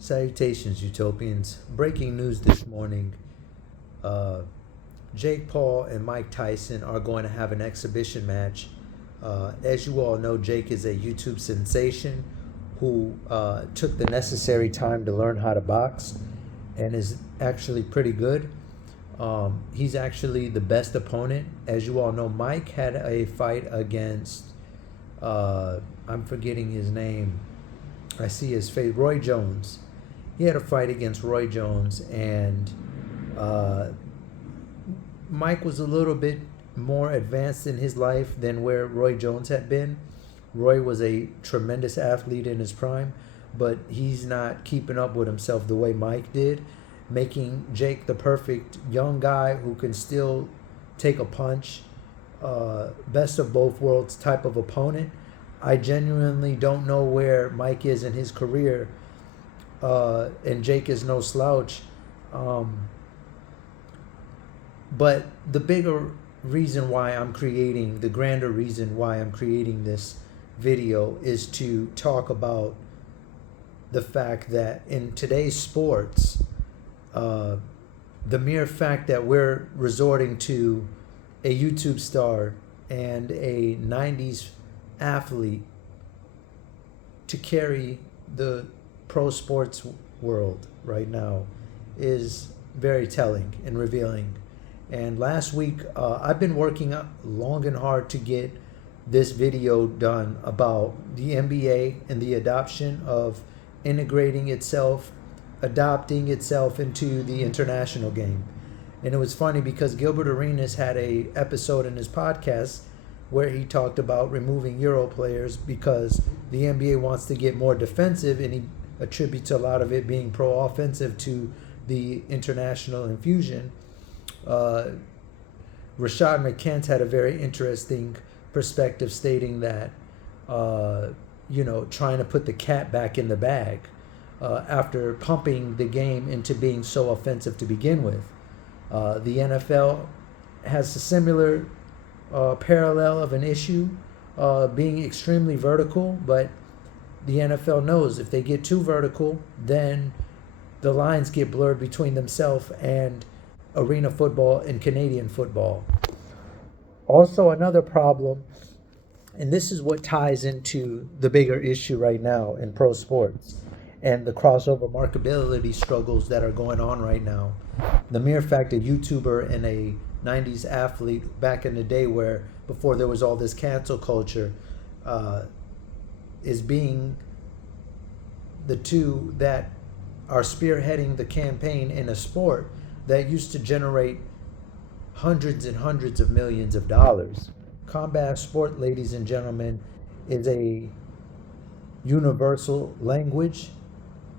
Salutations, Utopians. Breaking news this morning. Jake Paul and Mike Tyson are going to have an exhibition match. As you all know, Jake is a YouTube sensation who took the necessary time to learn how to box and is actually pretty good. He's actually the best opponent. As you all know, Mike had a fight against, I'm forgetting his name. I see his face, Roy Jones. He had a fight against Roy Jones, and Mike was a little bit more advanced in his life than where Roy Jones had been. Roy was a tremendous athlete in his prime, but he's not keeping up with himself the way Mike did, making Jake the perfect young guy who can still take a punch, best of both worlds type of opponent. I genuinely don't know where Mike is in his career, and Jake is no slouch. But the bigger reason why I'm creating, the grander reason why I'm creating this video is to talk about the fact that in today's sports, the mere fact that we're resorting to a YouTube star and a 90s athlete to carry the pro sports world right now is very telling and revealing. And last week, I've been working long and hard to get this video done about the NBA and the adoption of integrating itself, adopting itself into the international game. And it was funny because Gilbert Arenas had a episode in his podcast where he talked about removing Euro players because the NBA wants to get more defensive, and he attributes a lot of it being pro-offensive to the international infusion. Rashad McKent had a very interesting perspective stating that, trying to put the cat back in the bag after pumping the game into being so offensive to begin with. The NFL has a similar parallel of an issue, being extremely vertical, but the NFL knows if they get too vertical, then the lines get blurred between themselves and arena football and Canadian football. Also, another problem, and this is what ties into the bigger issue right now in pro sports and the crossover marketability struggles that are going on right now. The mere fact a YouTuber and a 90s athlete back in the day, where before there was all this cancel culture, is being the two that are spearheading the campaign in a sport that used to generate hundreds and hundreds of millions of dollars. Combat sport, ladies and gentlemen, is a universal language,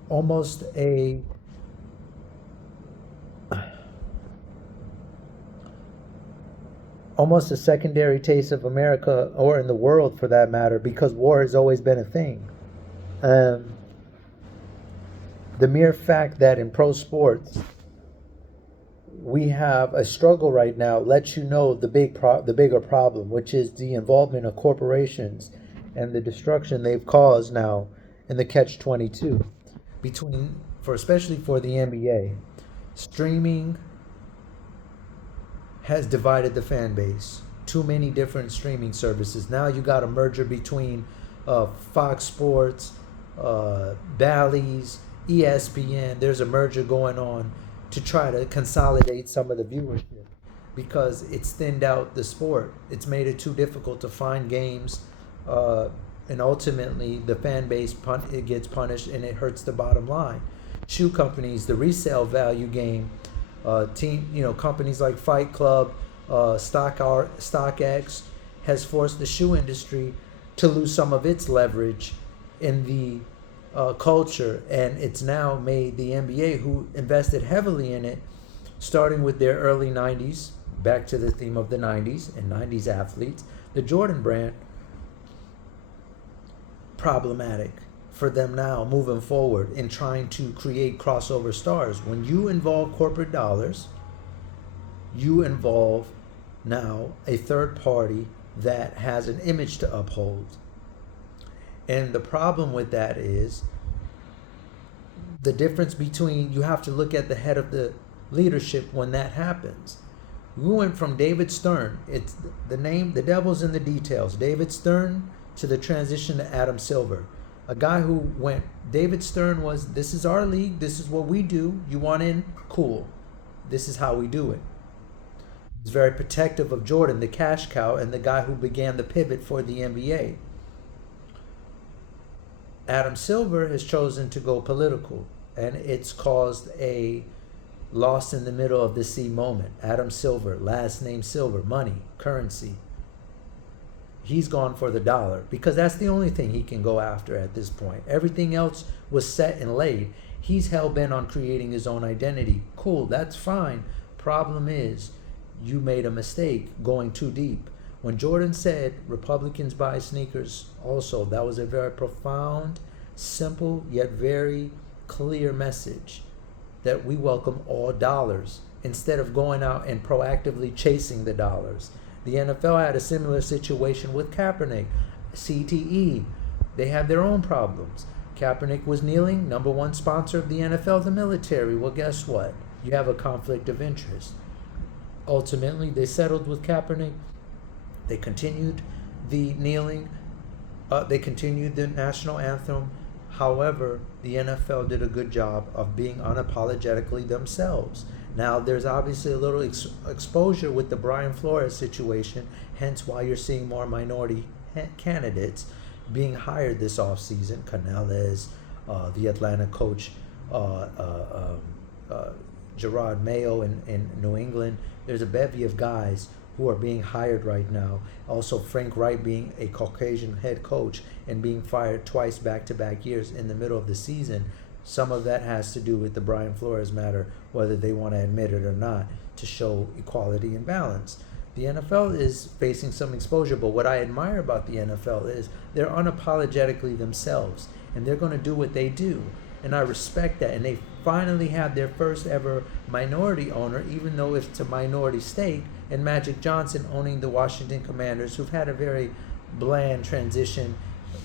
almost a secondary taste of America, or in the world for that matter, because war has always been a thing. The mere fact that in pro sports we have a struggle right now lets you know the bigger problem, which is the involvement of corporations and the destruction they've caused now in the catch-22 especially for the NBA. Streaming has divided the fan base. Too many different streaming services. Now you got a merger between Fox Sports, Bally's, ESPN. There's a merger going on to try to consolidate some of the viewership because it's thinned out the sport. It's made it too difficult to find games, and ultimately the fan base it gets punished, and it hurts the bottom line. Shoe companies, the resale value game, companies like Fight Club, StockX has forced the shoe industry to lose some of its leverage in the culture, and it's now made the NBA, who invested heavily in it, starting with their early 90s, back to the theme of the 90s and 90s athletes, the Jordan brand, problematic for them now moving forward in trying to create crossover stars. When you involve corporate dollars, you involve now a third party that has an image to uphold. And the problem with that is The difference between, you have to look at the head of the leadership when that happens. We went from David Stern, it's the name, the devil's in the details, David Stern, to the transition to Adam Silver. A guy who went, David Stern was, this is our league, this is what we do, you want in, cool, this is how we do it. He's very protective of Jordan, the cash cow, and the guy who began the pivot for the NBA. Adam Silver has chosen to go political, and it's caused a lost in the middle of the sea moment. Adam Silver, last name Silver, money, currency. He's gone for the dollar because that's the only thing he can go after at this point. Everything else was set and laid. He's hell-bent on creating his own identity. Cool, that's fine. Problem is, you made a mistake going too deep. When Jordan said Republicans buy sneakers, also, that was a very profound, simple, yet very clear message that we welcome all dollars instead of going out and proactively chasing the dollars. The NFL had a similar situation with Kaepernick. CTE, they had their own problems. Kaepernick was kneeling, number one sponsor of the NFL, the military. Well, guess what? You have a conflict of interest. Ultimately, they settled with Kaepernick. They continued the kneeling. They continued the national anthem. However, the NFL did a good job of being unapologetically themselves. Now, there's obviously a little exposure with the Brian Flores situation, hence why you're seeing more minority candidates being hired this offseason. Canelo, the Atlanta coach, Gerard Mayo in New England. There's a bevy of guys who are being hired right now. Also, Frank Wright being a Caucasian head coach and being fired twice back-to-back years in the middle of the season. Some of that has to do with the Brian Flores matter, whether they want to admit it or not, to show equality and balance. The NFL is facing some exposure, but what I admire about the NFL is they're unapologetically themselves, and they're going to do what they do. And I respect that. And they finally had their first ever minority owner, even though it's a minority stake, and Magic Johnson owning the Washington Commanders, who've had a very bland transition.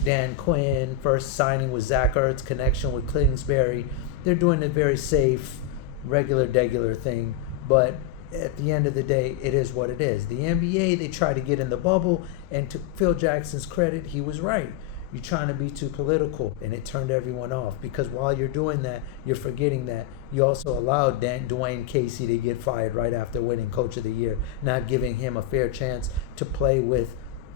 Dan Quinn, first signing with Zach Ertz, connection with Kingsbury. They're doing a very safe, regular thing. But at the end of the day, it is what it is. The NBA, they try to get in the bubble, and to Phil Jackson's credit, he was right. You're trying to be too political, and it turned everyone off. Because while you're doing that, you're forgetting that you also allowed Dwayne Casey to get fired right after winning Coach of the Year, not giving him a fair chance to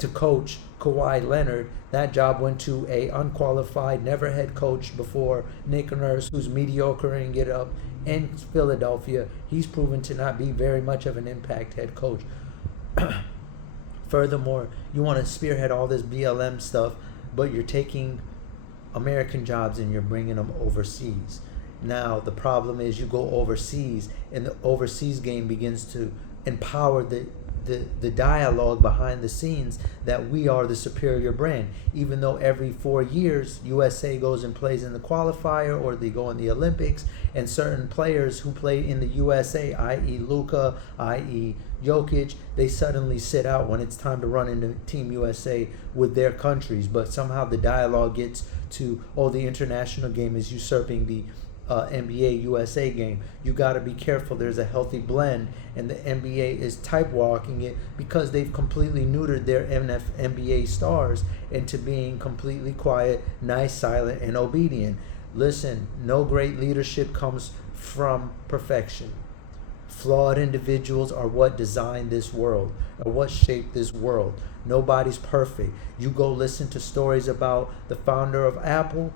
coach Kawhi Leonard. That job went to a unqualified, never head coach before, Nick Nurse, who's mediocring it up in Philadelphia. He's proven to not be very much of an impact head coach. Furthermore, you want to spearhead all this BLM stuff, but you're taking American jobs and you're bringing them overseas. Now, the problem is you go overseas, and the overseas game begins to empower the dialogue behind the scenes that we are the superior brand. Even though every 4 years, USA goes and plays in the qualifier, or they go in the Olympics, and certain players who play in the USA, i.e. Luka, i.e. Jokic, they suddenly sit out when it's time to run into Team USA with their countries. But somehow the dialogue gets to, the international game is usurping the NBA USA game. You got to be careful. There's a healthy blend, and the NBA is type walking it because they've completely neutered their NBA stars into being completely quiet, nice, silent, and obedient. Listen, no great leadership comes from perfection. Flawed individuals are what designed this world, or what shaped this world. Nobody's perfect. You go listen to stories about the founder of Apple.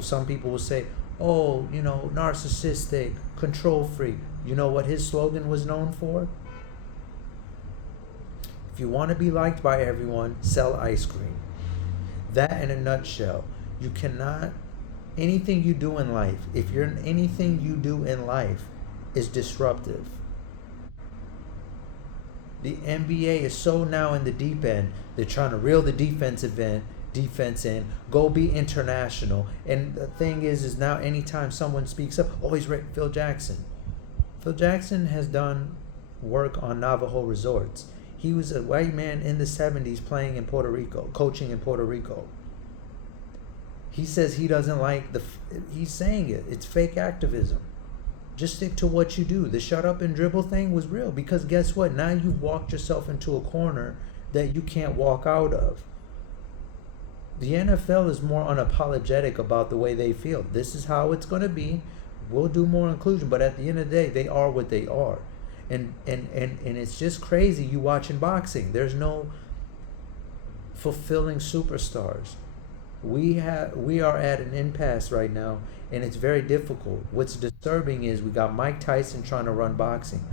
Some people will say, narcissistic, control freak. You know what his slogan was known for? If you want to be liked by everyone, sell ice cream. That in a nutshell. You cannot, anything you do in life, anything you do in life is disruptive. The NBA is so now in the deep end, they're trying to reel the defense in, go be international. And the thing is now anytime someone speaks up, he's right, Phil Jackson. Phil Jackson has done work on Navajo resorts. He was a white man in the 70s playing in Puerto Rico, coaching in Puerto Rico. He says he doesn't like he's saying it. It's fake activism. Just stick to what you do. The shut up and dribble thing was real, because guess what? Now you've walked yourself into a corner that you can't walk out of. The NFL is more unapologetic about the way they feel. This is how it's going to be. We'll do more inclusion, but at the end of the day, they are what they are. And it's just crazy. You watching boxing. There's no fulfilling superstars. We are at an impasse right now, and it's very difficult. What's disturbing is we got Mike Tyson trying to run boxing.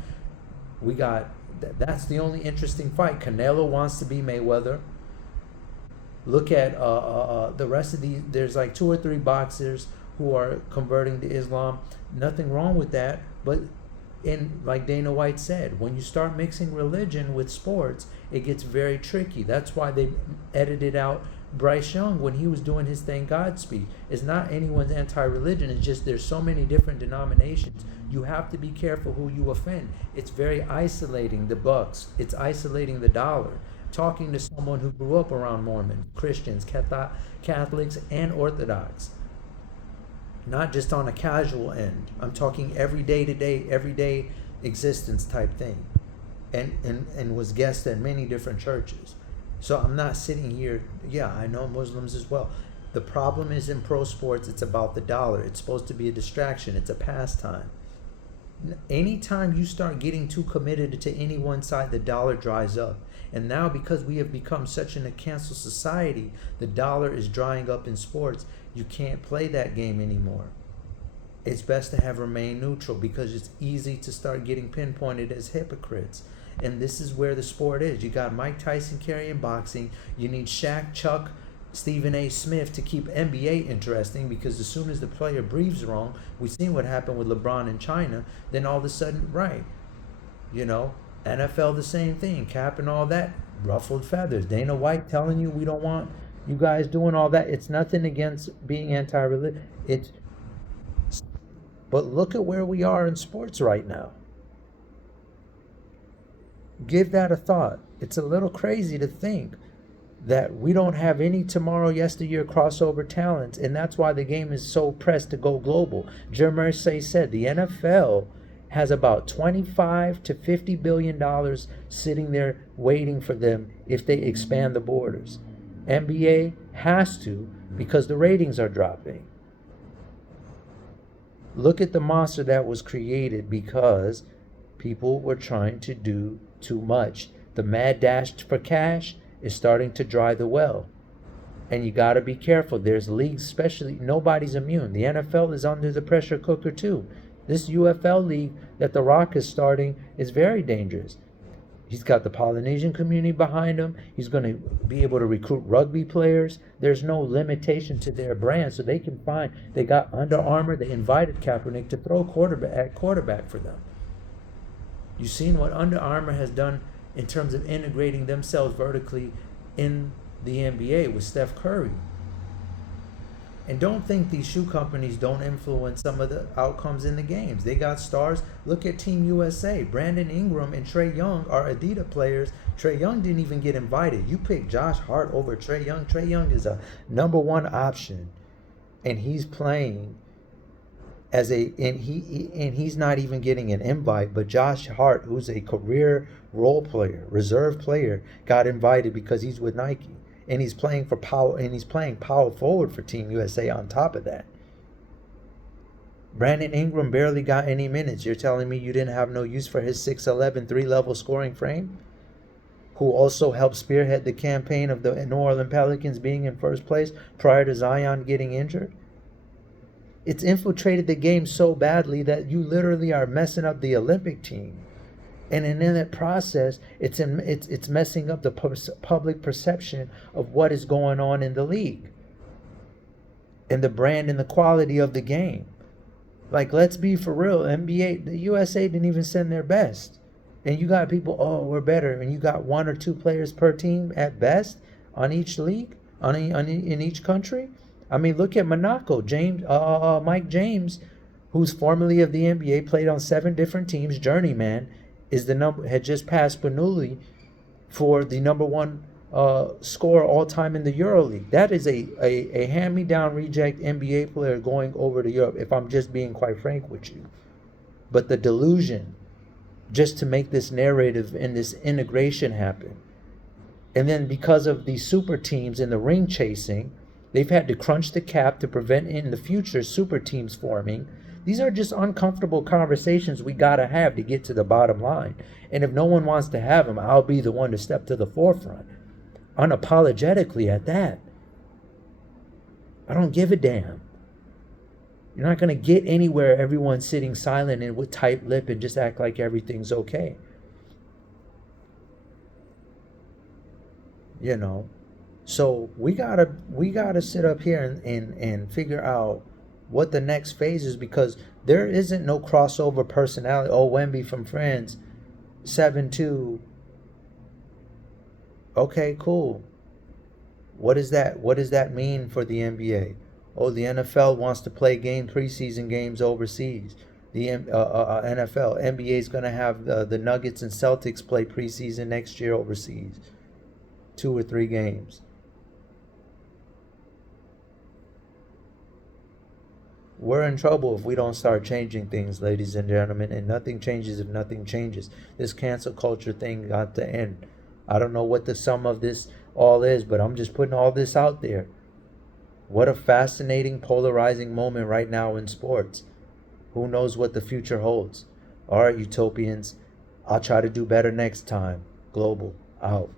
We got that's the only interesting fight. Canelo wants to be Mayweather. Look at the rest of these. There's like 2 or 3 boxers who are converting to Islam. Nothing wrong with that, but like Dana White said, when you start mixing religion with sports, it gets very tricky. That's why they edited out Bryce Young when he was doing his thing, Godspeed. It's not anyone's anti-religion. It's just there's so many different denominations. You have to be careful who you offend. It's very isolating the bucks. It's isolating the dollar. Talking to someone who grew up around Mormons, Christians, Catholics, and Orthodox. Not just on a casual end. I'm talking everyday existence type thing. And was guest at many different churches. So I'm not sitting here, I know Muslims as well. The problem is in pro sports, it's about the dollar. It's supposed to be a distraction. It's a pastime. Anytime you start getting too committed to any one side, the dollar dries up. And now, because we have become such a cancel society, the dollar is drying up in sports. You can't play that game anymore. It's best to have remain neutral, because it's easy to start getting pinpointed as hypocrites. And this is where the sport is. You got Mike Tyson carrying boxing. You need Shaq, Chuck, Stephen A. Smith to keep NBA interesting, because as soon as the player breathes wrong, we've seen what happened with LeBron in China, then all of a sudden, NFL the same thing, Cap and all that, ruffled feathers. Dana White telling you we don't want you guys doing all that. It's nothing against being anti-religion. But look at where we are in sports right now. Give that a thought. It's a little crazy to think that we don't have any tomorrow, yesteryear crossover talents, and that's why the game is so pressed to go global. Jim Irsay said the NFL has about $25 to $50 billion sitting there waiting for them if they expand the borders. NBA has to, because the ratings are dropping. Look at the monster that was created because people were trying to do too much. The mad dash for cash is starting to dry the well. And you got to be careful. There's leagues, especially, nobody's immune. The NFL is under the pressure cooker too. This UFL league that The Rock is starting is very dangerous. He's got the Polynesian community behind him. He's going to be able to recruit rugby players. There's no limitation to their brand, so they can find. They got Under Armour. They invited Kaepernick to throw quarterback for them. You've seen what Under Armour has done in terms of integrating themselves vertically in the NBA with Steph Curry. And don't think these shoe companies don't influence some of the outcomes in the games. They got stars. Look at Team USA. Brandon Ingram and Trae Young are Adidas players. Trae Young didn't even get invited. You pick Josh Hart over Trae Young. Trae Young is a number 1 option. And he's playing and he's not even getting an invite. But Josh Hart, who's a career role player, reserve player, got invited because he's with Nike. And he's playing power forward for Team USA on top of that. Brandon Ingram barely got any minutes. You're telling me you didn't have no use for his 6'11", 3-level scoring frame? Who also helped spearhead the campaign of the New Orleans Pelicans being in first place prior to Zion getting injured? It's infiltrated the game so badly that you literally are messing up the Olympic team. And in that process, it's messing up the public perception of what is going on in the league and the brand and the quality of the game. Like, let's be for real. NBA, the USA didn't even send their best. And you got people, we're better. And you got 1 or 2 players per team at best on each league, in each country. I mean, look at Monaco. Mike James, who's formerly of the NBA, played on 7 different teams, journeyman, is the number, had just passed Bernoulli for the number one scorer all time in the EuroLeague. That is a hand-me-down reject NBA player going over to Europe, if I'm just being quite frank with you. But the delusion, just to make this narrative and this integration happen. And then because of these super teams and the ring chasing, they've had to crunch the cap to prevent in the future super teams forming. These are just uncomfortable conversations we gotta have to get to the bottom line. And if no one wants to have them, I'll be the one to step to the forefront. Unapologetically at that. I don't give a damn. You're not gonna get anywhere everyone sitting silent and with tight lip and just act like everything's okay. You know. So we gotta sit up here and figure out what the next phase is, because there isn't no crossover personality. Oh, Wemby from Friends, 7-2. Okay, cool. What is that? What does that mean for the NBA? Oh, the NFL wants to play preseason games overseas. The NFL, NBA is going to have the Nuggets and Celtics play preseason next year overseas. 2 or 3 games. We're in trouble if we don't start changing things, ladies and gentlemen, and nothing changes if nothing changes. This cancel culture thing got to end. I don't know what the sum of this all is, but I'm just putting all this out there. What a fascinating, polarizing moment right now in sports. Who knows what the future holds? All right, utopians. I'll try to do better next time. Global, out.